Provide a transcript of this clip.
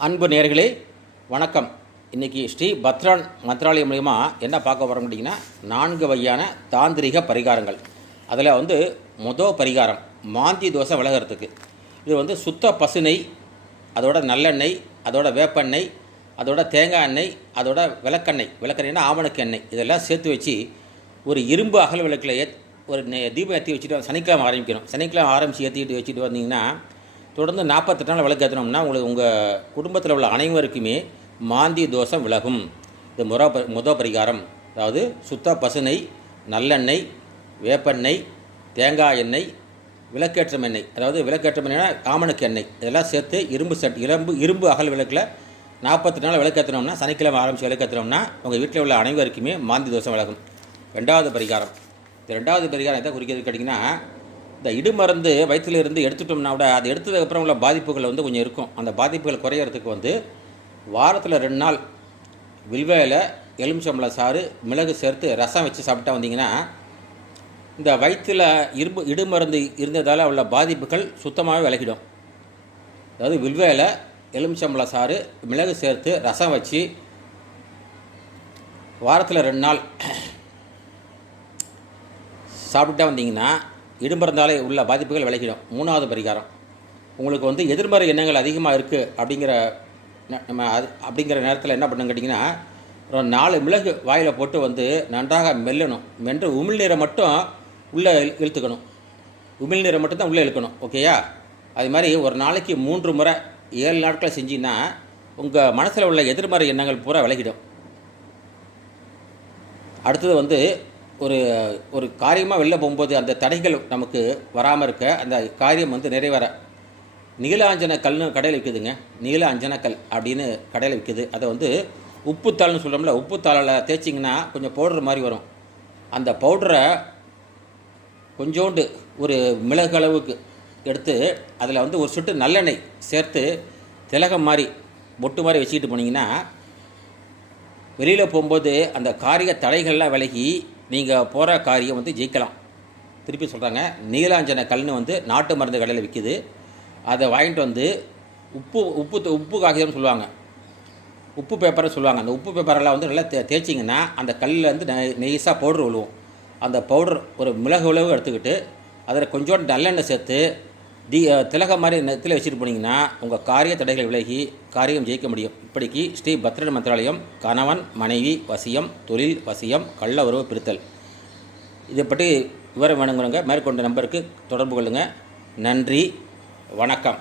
அன்பு நேயர்களே வணக்கம். இன்றைக்கி ஸ்ரீ பத்ரான் மந்திராலயம் மூலிமா என்ன பார்க்க போகிறோம் அப்படின்னா 4 வகையான தாந்திரிக பரிகாரங்கள். அதில் மொதல் பரிகாரம் மாந்தி தோசை விலகிறதுக்கு. இது சுத்த பசுநெய், அதோட நல்லெண்ணெய், அதோட வேப்பெண்ணெய், அதோட தேங்காய் எண்ணெய், அதோட விளக்கெண்ணெய்னா ஆமணக்கு எண்ணெய், இதெல்லாம் சேர்த்து வச்சு ஒரு இரும்பு அகல் விளக்கில் ஒரு தீபம் ஏற்றி வச்சுட்டு சனிக்கிழமை ஆரம்பிக்கணும். சனிக்கிழமை ஆரம்பித்து ஏற்றிட்டு வச்சுட்டு வந்தீங்கன்னா தொடர்ந்து 48 நாள் விளக்கு ஏற்றினோம்னா உங்களுக்கு உங்கள் குடும்பத்தில் உள்ள அனைவருக்குமே மாந்தி தோஷம் விலகும். இது முதல் பரிகாரம். அதாவது சுத்த பசுநெய், நல்லெண்ணெய், வேப்பெண்ணெய், தேங்காய் எண்ணெய், விளக்கேற்றம் எண்ணெய், அதாவது விளக்கேற்றம் எண்ணெய்னா ஆமணக்கு எண்ணெய், இதெல்லாம் சேர்த்து இரும்பு அகல் விளக்கில் 48 நாள் விளக்கேற்றினோம்னா சனிக்கிழமை ஆரம்பித்து விளக்கேற்றினோம்னா உங்கள் வீட்டில் உள்ள அனைவருக்குமே மாந்தி தோஷம் விலகும். 2வது பரிகாரம். இந்த 2வது பரிகாரம் எதை குறிக்கிறது கேட்டிங்கன்னா, இந்த இடுமருந்து வயிற்றிலிருந்து எடுத்துட்டோம்னா விட அது எடுத்ததுக்கப்புறம் உள்ள பாதிப்புகள் கொஞ்சம் இருக்கும். அந்த பாதிப்புகள் குறையிறதுக்கு வாரத்தில் 2 நாள் வில்வ இலை, எலுமிச்சம்பழம் சாறு, மிளகு சேர்த்து ரசம் வச்சு சாப்பிட்டா வந்தீங்கன்னா இந்த வயிற்றில் இடுமருந்து இருந்ததால் உள்ள பாதிப்புகள் சுத்தமாகவே விலகிடும். அதாவது வில்வ இலை, எலுமிச்சம்பழம் சாறு, மிளகு சேர்த்து ரசம் வச்சு வாரத்தில் 2 நாள் சாப்பிட்டா வந்தீங்கன்னா இடுமருந்தாலே உள்ள பாதிப்புகள் விலகிடும். 3வது பரிகாரம். உங்களுக்கு எதிர்மறை எண்ணங்கள் அதிகமாக இருக்குது அப்படிங்கிற நேரத்தில் என்ன பண்ணுங்க கேட்டிங்கன்னா, ஒரு 4 மிளகு வாயில் போட்டு நன்றாக மெல்லணும். மென்று உமிழ்நீரை மட்டும் உள்ளே இழுத்துக்கணும். உமிழ்நீரை மட்டும் தான் உள்ளே இழுக்கணும். ஓகேயா? அது மாதிரி ஒரு நாளைக்கு 3 முறை 7 நாட்கள் செஞ்சிங்கன்னா உங்கள் மனசில் உள்ள எதிர்மறை எண்ணங்கள் பூரா விலகிடும். அடுத்தது ஒரு காரியமாக வெளில போகும்போது அந்த தடைகள் நமக்கு வராமல் இருக்க, அந்த காரியம் நிறைவேற நீலாஞ்சன கல்னு கடையில் விற்குதுங்க. நீலாஞ்சன கல் அப்படின்னு கடையில் விற்குது. அதை உப்புத்தாள்னு சொல்கிறோம்ல, உப்புத்தாளில் தேய்ச்சிங்கன்னா கொஞ்சம் பவுடர் மாதிரி வரும். அந்த பவுடரை கொஞ்சோண்டு ஒரு மிளகு அளவுக்கு எடுத்து அதில் ஒரு சொட்டு நல்லெண்ணெய் சேர்த்து திலகம் மாதிரி பொட்டு மாதிரி வச்சுக்கிட்டு போனீங்கன்னா வெளியில் போகும்போது அந்த காரிய தடைகள்லாம் விலகி நீங்கள் போகிற காரியம் ஜெயிக்கலாம். திருப்பி சொல்கிறாங்க, நீலாஞ்சன கல்னு நாட்டு மருந்து கடையில் விற்கிது. அதை வாங்கிட்டு உப்பு காகிதம்னு சொல்லுவாங்க, உப்பு பேப்பர்னு சொல்லுவாங்க. அந்த உப்பு பேப்பரெல்லாம் நல்லா தேய்ச்சிங்கன்னா அந்த கல்லில் நெய்ஸாக பவுட்ரு விழுவும். அந்த பவுடர் ஒரு மிளகு உழவு எடுத்துக்கிட்டு அதில் கொஞ்சோண்டு நல்லெண்ணெய் சேர்த்து திலகம் மாதிரி நெத்தியில் வச்சுட்டு போனீங்கன்னா உங்கள் காரிய தடைகள் விலகி காரியம் ஜெயிக்க முடியும். இப்படிக்கு ஸ்ரீ பத்ரன் மந்திராலயம் கணவன் மனைவி வசியம், தொழில் வசியம், கள்ள உறவு பிரித்தல், இதை பற்றி விவரம் வேணுங்கிறவங்க மேற்கொண்ட நம்பருக்கு தொடர்பு கொள்ளுங்கள். நன்றி, வணக்கம்.